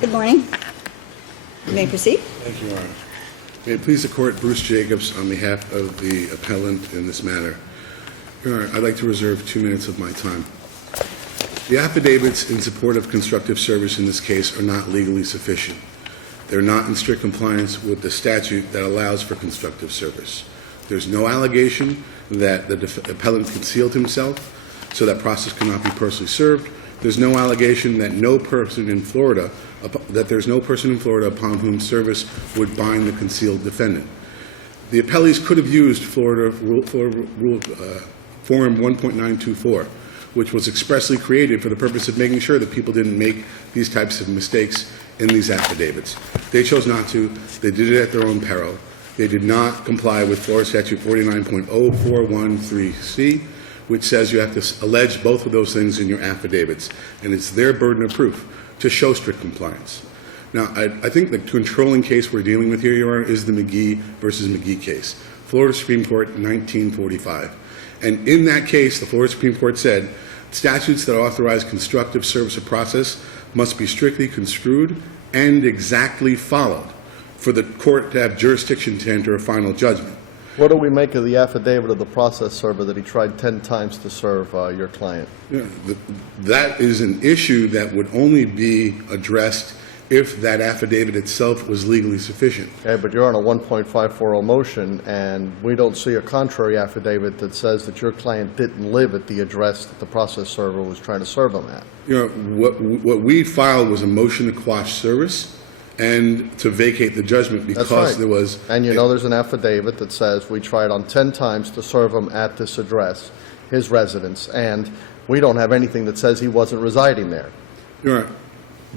Good morning. You may proceed. Thank you, Your Honor. May it please the Court, Bruce Jacobs on behalf of the appellant in this matter. Your Honor, I'd like to reserve 2 minutes of my time. The affidavits in support of constructive service in this case are not legally sufficient. They're not in strict compliance with the statute that allows for constructive service. There's no allegation that the appellant concealed himself, so that process cannot be personally served. There's no allegation that there's no person in Florida upon whom service would bind the concealed defendant. The appellees could have used Florida Form 1.924, which was expressly created for the purpose of making sure that people didn't make these types of mistakes in these affidavits. They chose not to. They did it at their own peril. They did not comply with Florida Statute 49.0413C, which says you have to allege both of those things in your affidavits, and it's their burden of proof to show strict compliance. Now, I think the controlling case we're dealing with here, Your Honor, is the McGee versus McGee case, Florida Supreme Court, 1945. And in that case, the Florida Supreme Court said statutes that authorize constructive service of process must be strictly construed and exactly followed for the court to have jurisdiction to enter a final judgment. What do we make of the affidavit of the process server that he tried 10 times to serve your client? Yeah, that is an issue that would only be addressed if that affidavit itself was legally sufficient. Okay, but you're on a 1.540 motion, and we don't see a contrary affidavit that says that your client didn't live at the address that the process server was trying to serve him at. You know, what we filed was a motion to quash service and to vacate the judgment because That's right. there was... And you know there's an affidavit that says we tried on 10 times to serve him at this address, his residence, and we don't have anything that says he wasn't residing there. You're right.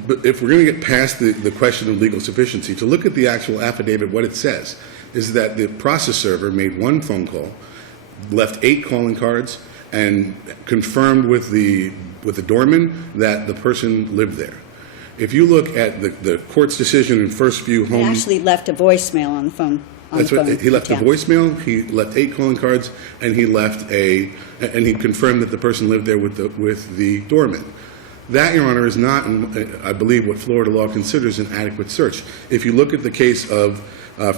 But if we're going to get past the question of legal sufficiency, to look at the actual affidavit, what it says is that the process server made one phone call, left 8 calling cards, and confirmed with the doorman that the person lived there. If you look at the court's decision in First View Home... He actually left a voicemail on the phone. That's right. He left a voicemail, he left 8 calling cards, and he left and he confirmed that the person lived there with the doorman. That, Your Honor, is not, I believe, what Florida law considers an adequate search. If you look at the case of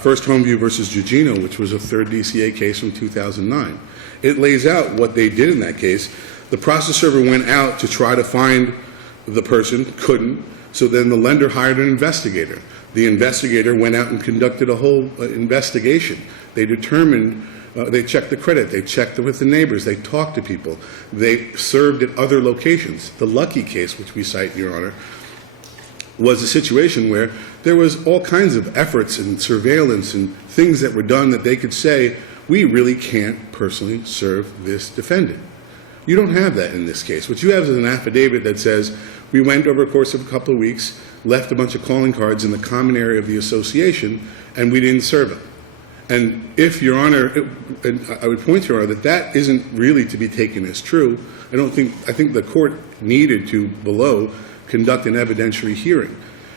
First Homeview versus Gugino, which was a 3rd DCA case from 2009, it lays out what they did in that case. The process server went out to try to find the person, couldn't, so then the lender hired an investigator. The investigator went out and conducted a whole investigation. They determined, they checked the credit, they checked with the neighbors, they talked to people, they served at other locations. The Lucky case, which we cite, Your Honor, was a situation where there was all kinds of efforts and surveillance and things that were done that they could say, we really can't personally serve this defendant. You don't have that in this case. What you have is an affidavit that says, we went over a course of a couple of weeks, left a bunch of calling cards in the common area of the association, and we didn't serve them. And if, Your Honor, and I would point, Your Honor, that isn't really to be taken as true. I think the court needed to, below, conduct an evidentiary hearing.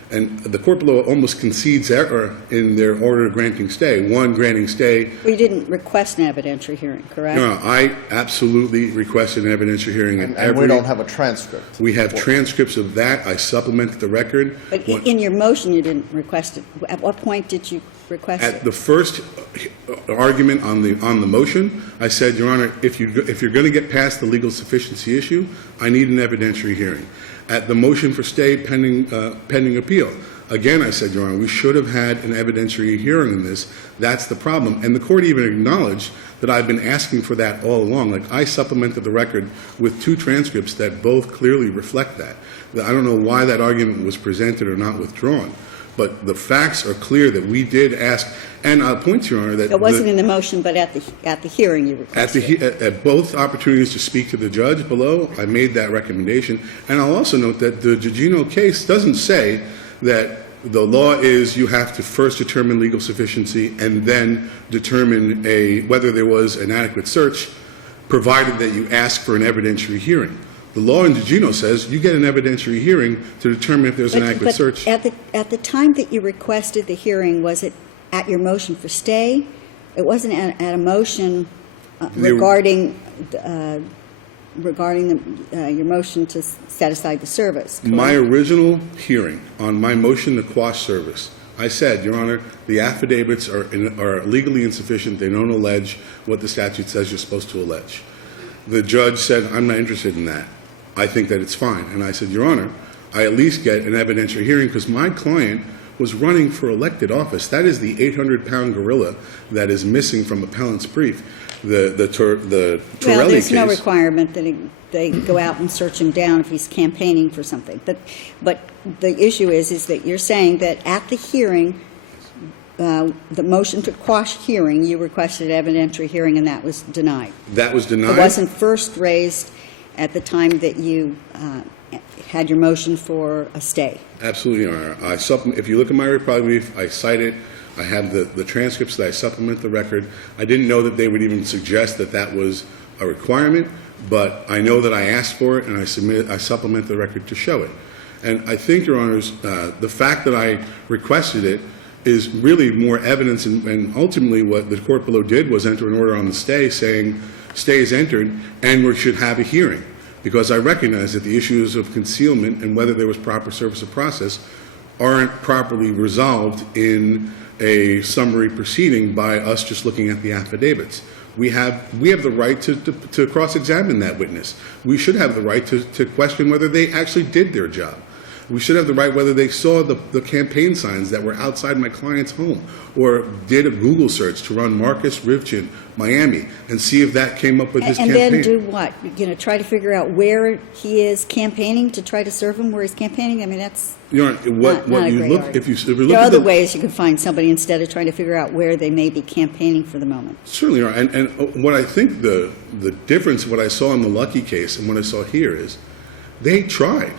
And the court below almost concedes error in their order granting stay. One, granting stay. We didn't request an evidentiary hearing, correct? No, I absolutely requested an evidentiary hearing. And we don't have a transcript. We have transcripts of that. I supplemented the record. But in your motion, you didn't request it. At what point did you request it? At the first argument on the motion, I said, Your Honor, if you're going to get past the legal sufficiency issue, I need an evidentiary hearing. At the motion for stay pending appeal, again, I said, Your Honor, we should have had an evidentiary hearing in this. That's the problem. And the court even acknowledged that I've been asking for that all along. Like, I supplemented the record with 2 transcripts that both clearly reflect that. I don't know why that argument was presented or not withdrawn. But the facts are clear that we did ask, and I'll point to, Your Honor, that... It wasn't in the motion, but at the hearing you requested at both opportunities to speak to the judge below, I made that recommendation. And I'll also note that the Gugino case doesn't say that the law is you have to first determine legal sufficiency and then determine whether there was an adequate search, provided that you ask for an evidentiary hearing. The law in Gugino says you get an evidentiary hearing to determine if there's an adequate search. At the time that you requested the hearing, was it at your motion for stay? It wasn't at a motion regarding regarding your motion to set aside the service. My correct? original hearing on my motion to quash service, I said, Your Honor, the affidavits are legally insufficient. They don't allege what the statute says you're supposed to allege. The judge said, I'm not interested in that. I think that it's fine. And I said, Your Honor, I at least get an evidentiary hearing because my client was running for elected office. That is the 800-pound gorilla that is missing from appellant's brief. The Torelli case. Well, there's no requirement that they go out and search him down if he's campaigning for something. But the issue is that you're saying that at the hearing, the motion to quash hearing, you requested an evidentiary hearing, and that was denied. That was denied. It wasn't first raised at the time that you had your motion for a stay. Absolutely, Your Honor. If you look at my reply brief, I cite it. I have the transcripts that I supplement the record. I didn't know that they would even suggest that that was a requirement, but I know that I asked for it, and I supplement the record to show it. And I think, Your Honors, the fact that I requested it is really more evidence, and ultimately what the court below did was enter an order on the stay saying, stay is entered, and we should have a hearing. Because I recognize that the issues of concealment and whether there was proper service of process aren't properly resolved in a summary proceeding by us just looking at the affidavits. We have the right to cross-examine that witness. We should have the right to question whether they actually did their job. We should have the right whether they saw the campaign signs that were outside my client's home or did a Google search to run Marcus Rivchin, Miami, and see if that came up with his And campaign. then do what? Try to figure out where he is campaigning to try to serve him where he's campaigning? I mean, that's Your Honor, not a you great look, argument. if you look There are at other the, ways you can find somebody instead of trying to figure out where they may be campaigning for the moment. certainly, Your Honor, and what I think the difference, what I saw in the Lucky case and what I saw here is they tried.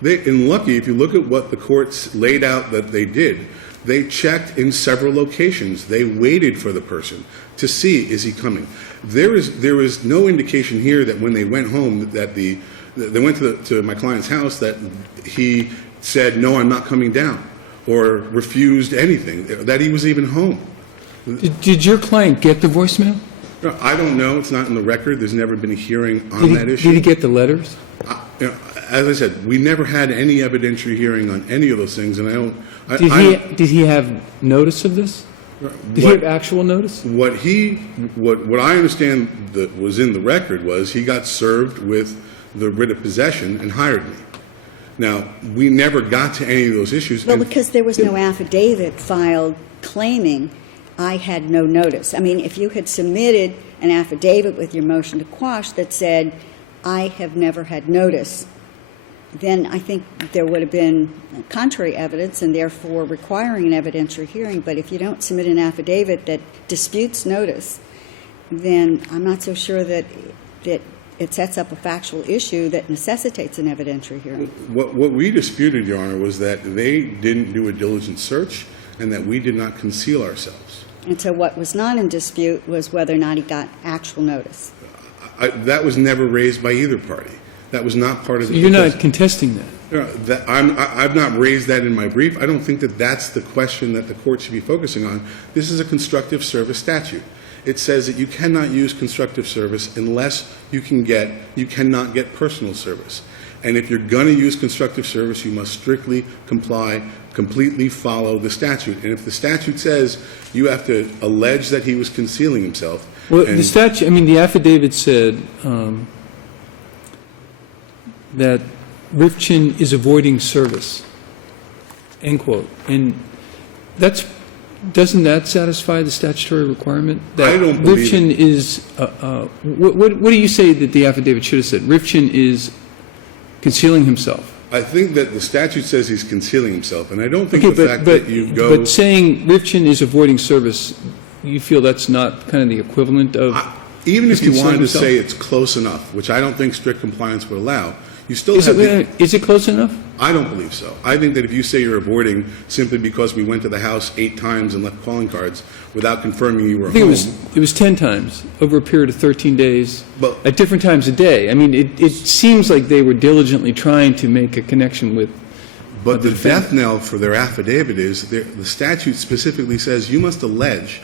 In Lucky, if you look at what the courts laid out that they did, they checked in several locations. They waited for the person to see, is he coming? There is no indication here that when they went home that they went to my client's house that he said, no, I'm not coming down, or refused anything, that he was even home. Did your client get the voicemail? I don't know. It's not in the record. There's never been a hearing on that issue. Did he get the letters? As I said, we never had any evidentiary hearing on any of those things, and I don't. Did he have notice of this? Did he have actual notice? What I understand that was in the record was he got served with the writ of possession and hired me. Now, we never got to any of those issues. Well, and- because there was no affidavit filed claiming I had no notice. I mean, if you had submitted an affidavit with your motion to quash that said, I have never had notice, then I think there would have been contrary evidence and therefore requiring an evidentiary hearing. But if you don't submit an affidavit that disputes notice, then I'm not so sure that it sets up a factual issue that necessitates an evidentiary hearing. What we disputed, Your Honor, was that they didn't do a diligent search and that we did not conceal ourselves. And so what was not in dispute was whether or not he got actual notice. That was never raised by either party. That was not part of the. You're not contesting that. I've not raised that in my brief. I don't think that that's the question that the court should be focusing on. This is a constructive service statute. It says that you cannot use constructive service unless you cannot get personal service. And if you're going to use constructive service, you must strictly completely follow the statute. And if the statute says you have to allege that he was concealing himself. Well, the statute, I mean, the affidavit said that Rivchin is avoiding service, end quote. And doesn't that satisfy the statutory requirement? That I don't believe Rivchin is, what do you say that the affidavit should have said? Rivchin is concealing himself. I think that the statute says he's concealing himself, and I don't think the fact that you go. But saying Rivchin is avoiding service, you feel that's not kind of the equivalent of. Even if you concealing wanted to himself? say it's close enough, which I don't think strict compliance would allow, you still Is have. it close enough? I don't believe so. I think that if you say you're avoiding simply because we went to the house 8 times and left calling cards without confirming you were I think home. it was 10 times over a period of 13 days But- at different times a day. I mean, it seems like they were diligently trying to make a connection with. But the defendant. death knell for their affidavit is the statute specifically says you must allege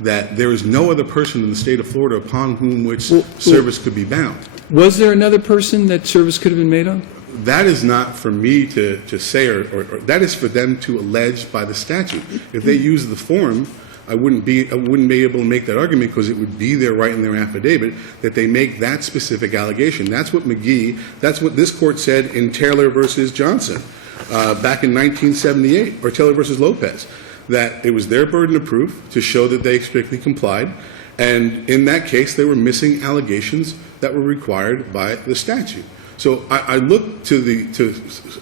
that there is no other person in the state of Florida upon whom which service could be bound. Was there another person that service could have been made on? That is not for me to say, or that is for them to allege by the statute. If they use the form, I wouldn't be able to make that argument because it would be there right in their affidavit that they make that specific allegation. That's what this court said in Taylor versus Johnson back in 1978, or Taylor versus Lopez, that it was their burden of proof to show that they strictly complied. And in that case, they were missing allegations that were required by the statute. So I look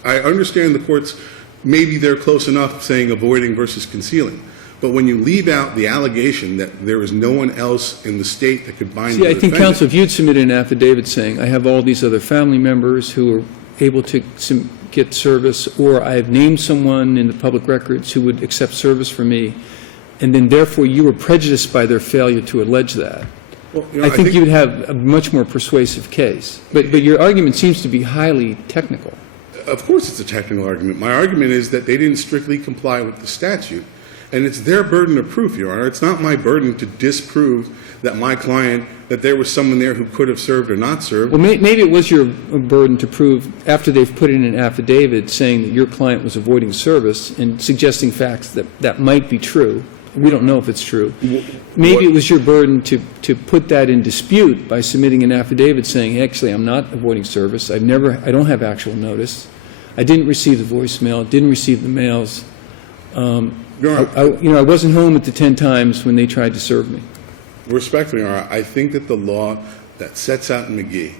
I understand the courts, maybe they're close enough saying avoiding versus concealing. But when you leave out the allegation that there is no one else in the state that could bind the See, I think, defendant. counsel, if you'd submitted an affidavit saying, I have all these other family members who are able to get service, or I have named someone in the public records who would accept service from me, and then therefore you were prejudiced by their failure to allege that, Well, I think you would have a much more persuasive case. But your argument seems to be highly technical. Of course it's a technical argument. My argument is that they didn't strictly comply with the statute, and it's their burden of proof, Your Honor. It's not my burden to disprove that my client, that there was someone there who could have served or not served. Well, maybe it was your burden to prove, after they've put in an affidavit saying that your client was avoiding service and suggesting facts that might be true. We don't know if it's true. Maybe it was your burden to put that in dispute by submitting an affidavit saying, actually, I'm not avoiding service. I don't have actual notice. I didn't receive the voicemail. Didn't receive the mails. I wasn't home at the 10 times when they tried to serve me. Respectfully, Your Honor, I think that the law that sets out in McGee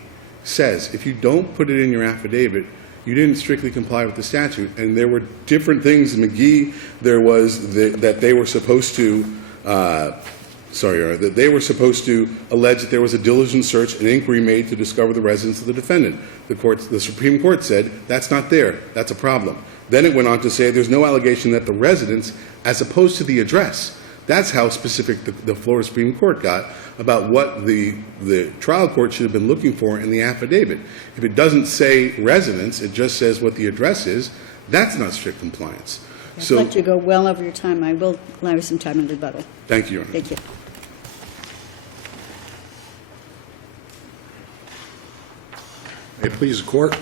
says if you don't put it in your affidavit, you didn't strictly comply with the statute. And there were different things in McGee. There was that they were supposed to, that they were supposed to allege that there was a diligent search and inquiry made to discover the residence of the defendant. The Supreme Court said that's not there. That's a problem. Then it went on to say there's no allegation that the residence, as opposed to the address. That's how specific the Florida Supreme Court got about what the trial court should have been looking for in the affidavit. If it doesn't say residence, it just says what the address is, that's not strict compliance. I've let you go well over your time. I will allow you some time in rebuttal. Thank you, Your Honor. Thank you. May it please the Court.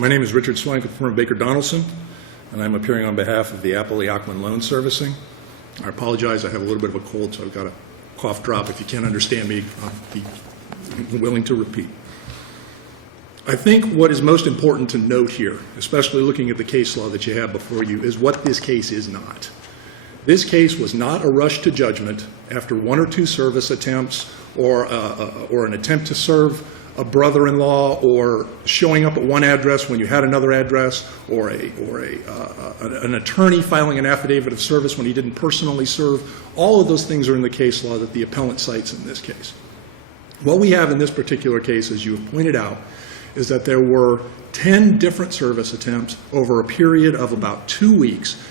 My name is Richard Swank of the firm of Baker Donaldson, and I'm appearing on behalf of the Appellee Ocwen Loan Servicing. I apologize, I have a little bit of a cold, so I've got a cough drop. If you can't understand me, I'll be willing to repeat. I think what is most important to note here, especially looking at the case law that you have before you, is what this case is not. This case was not a rush to judgment after one or two service attempts or an attempt to serve a brother-in-law, or showing up at one address when you had another address, or an attorney filing an affidavit of service when he didn't personally serve. All of those things are in the case law that the appellant cites in this case. What we have in this particular case, as you have pointed out, is that there were 10 different service attempts over a period of about 2 weeks,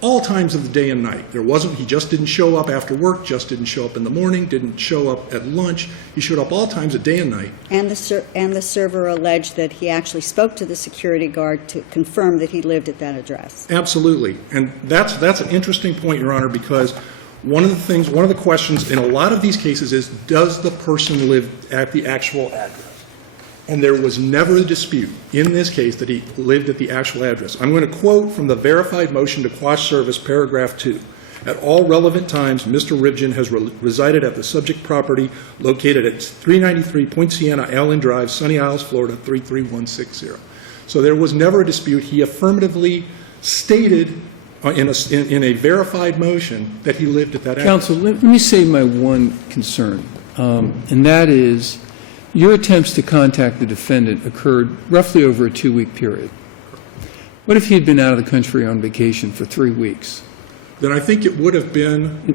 all times of the day and night. He just didn't show up after work, just didn't show up in the morning, didn't show up at lunch. He showed up all times of day and night. And the server alleged that he actually spoke to the security guard to confirm that he lived at that address. Absolutely. And that's an interesting point, Your Honor, because one of the questions in a lot of these cases is, does the person live at the actual address? And there was never a dispute in this case that he lived at the actual address. I'm going to quote from the verified motion to quash service, paragraph 2. At all relevant times, Mr. Rivchin has resided at the subject property located at 393 Point Siena, Allen Drive, Sunny Isles, Florida, 33160. So there was never a dispute. He affirmatively stated in a verified motion that he lived at that address. Counsel, let me say my one concern, and that is your attempts to contact the defendant occurred roughly over a 2-week period. What if he had been out of the country on vacation for 3 weeks? Then I think it would have been,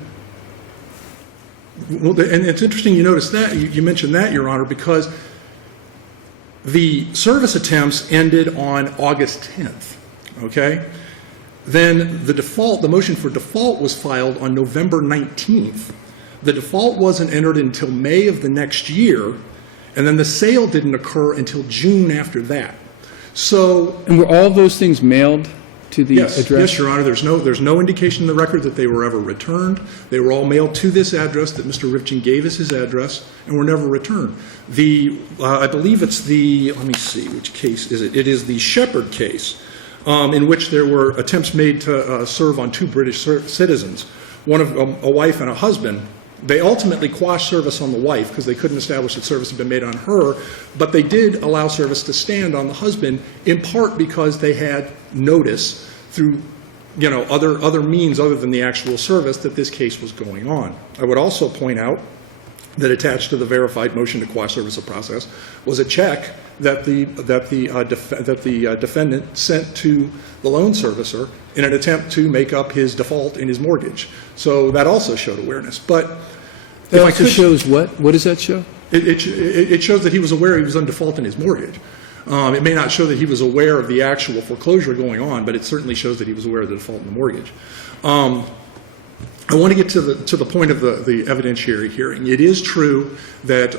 well, and it's interesting you notice that, you mentioned that, Your Honor, because the service attempts ended on August 10th, okay? Then the motion for default was filed on November 19th. The default wasn't entered until May of the next year, and then the sale didn't occur until June after that. So, And were all those things mailed? to the Yes, address? yes, Your Honor. There's no indication in the record that they were ever returned. They were all mailed to this address that Mr. Rivchin gave as his address and were never returned. I believe it's let me see, which case is it? It is the Shepherd case, in which there were attempts made to serve on two British citizens, one of a wife and a husband. They ultimately quashed service on the wife because they couldn't establish that service had been made on her, but they did allow service to stand on the husband, in part because they had notice through other means other than the actual service that this case was going on. I would also point out that attached to the verified motion to quash service of process was a check that the defendant sent to the loan servicer in an attempt to make up his default in his mortgage. So that also showed awareness. But That also shows what? What does that show? it shows that he was aware he was on default in his mortgage. It may not show that he was aware of the actual foreclosure going on, but it certainly shows that he was aware of the default in the mortgage. I want to get to the point of the evidentiary hearing. It is true that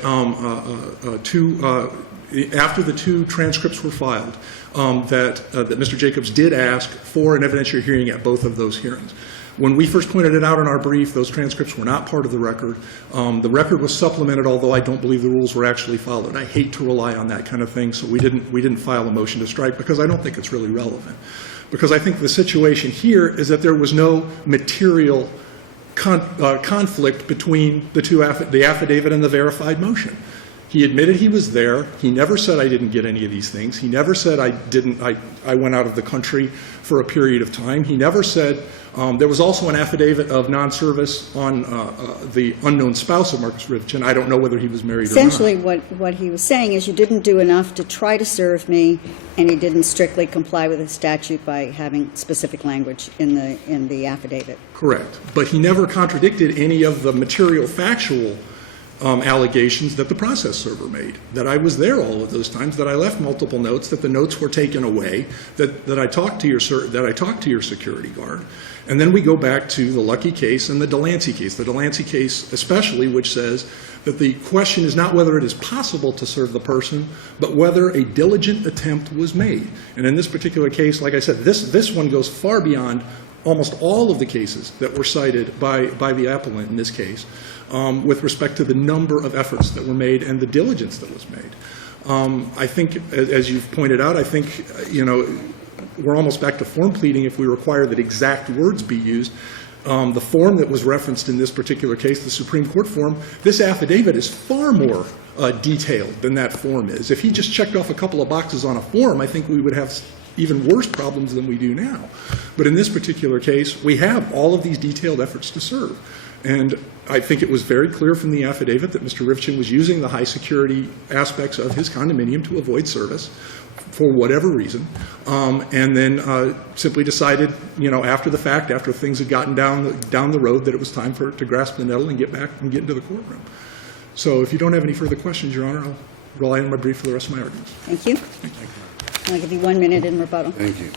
after the two transcripts were filed, that Mr. Jacobs did ask for an evidentiary hearing at both of those hearings. When we first pointed it out in our brief, those transcripts were not part of the record. The record was supplemented, although I don't believe the rules were actually followed. I hate to rely on that kind of thing, so we didn't file a motion to strike because I don't think it's really relevant. Because I think the situation here is that there was no material conflict between the affidavit and the verified motion. He admitted he was there. He never said I didn't get any of these things. He never said I went out of the country for a period of time. He never said there was also an affidavit of non-service on the unknown spouse of Marcus Rivchin. I don't know whether he was married Essentially, or not. what he was saying is you didn't do enough to try to serve me, and you didn't strictly comply with the statute by having specific language in the affidavit. Correct. But he never contradicted any of the material factual allegations that the process server made, that I was there all of those times, that I left multiple notes, that the notes were taken away, that I talked to your security guard. And then we go back to the Lucky case and the Delancey case. The Delancey case especially, which says that the question is not whether it is possible to serve the person, but whether a diligent attempt was made. And in this particular case, like I said, this one goes far beyond almost all of the cases that were cited by the appellant in this case, with respect to the number of efforts that were made and the diligence that was made. I think, as you've pointed out, I think, we're almost back to form pleading if we require that exact words be used. The form that was referenced in this particular case, the Supreme Court form, this affidavit is far more detailed than that form is. If he just checked off a couple of boxes on a form, I think we would have even worse problems than we do now. But in this particular case, we have all of these detailed efforts to serve. And I think it was very clear from the affidavit that Mr. Rivchin was using the high security aspects of his condominium to avoid service for whatever reason, and then simply decided, after the fact, after things had gotten down the road, that it was time to grasp the nettle and get back and get into the courtroom. So if you don't have any further questions, Your Honor, I'll rely on my brief for the rest of my arguments. Thank you. I'll give you 1 minute in rebuttal. Thank you.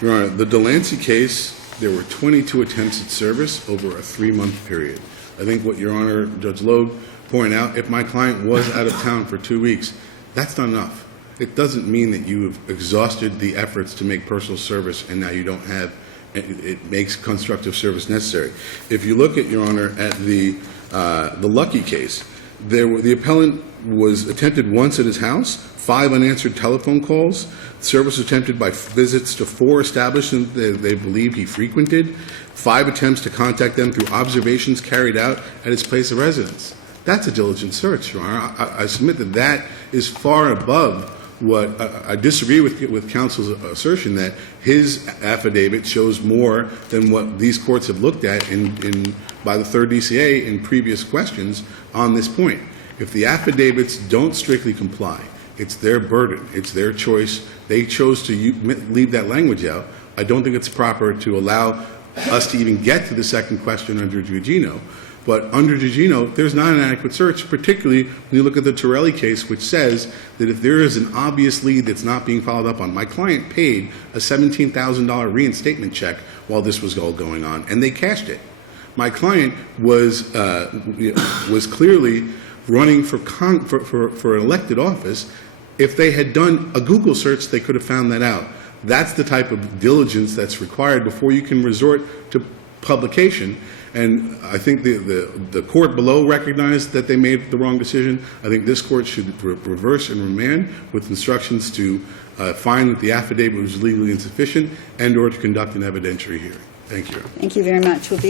Your Honor, the Delancey case, there were 22 attempts at service over a 3-month period. I think what Your Honor, Judge Loeb, pointed out, if my client was out of town for 2 weeks, that's not enough. It doesn't mean that you have exhausted the efforts to make personal service and now you don't have, it makes constructive service necessary. If you look at, Your Honor, at the Lucky case, the appellant was attempted once at his house, 5 unanswered telephone calls, service attempted by visits to 4 establishments they believe he frequented, 5 attempts to contact them through observations carried out at his place of residence. That's a diligent search, Your Honor. I submit that is far above what I disagree with counsel's assertion that his affidavit shows more than what these courts have looked at by the 3rd DCA in previous questions on this point. If the affidavits don't strictly comply, it's their burden, it's their choice. They chose to leave that language out. I don't think it's proper to allow us to even get to the second question under Gugino. But under Gugino, there's not an adequate search, particularly when you look at the Torelli case, which says that if there is an obvious lead that's not being followed up on, my client paid a $17,000 reinstatement check while this was all going on, and they cashed it. My client was clearly running for an elected office. If they had done a Google search, they could have found that out. That's the type of diligence that's required before you can resort to publication. And I think the court below recognized that they made the wrong decision. I think this court should reverse and remand with instructions to find that the affidavit was legally insufficient and/or to conduct an evidentiary hearing. Thank you. Thank you very much. We'll be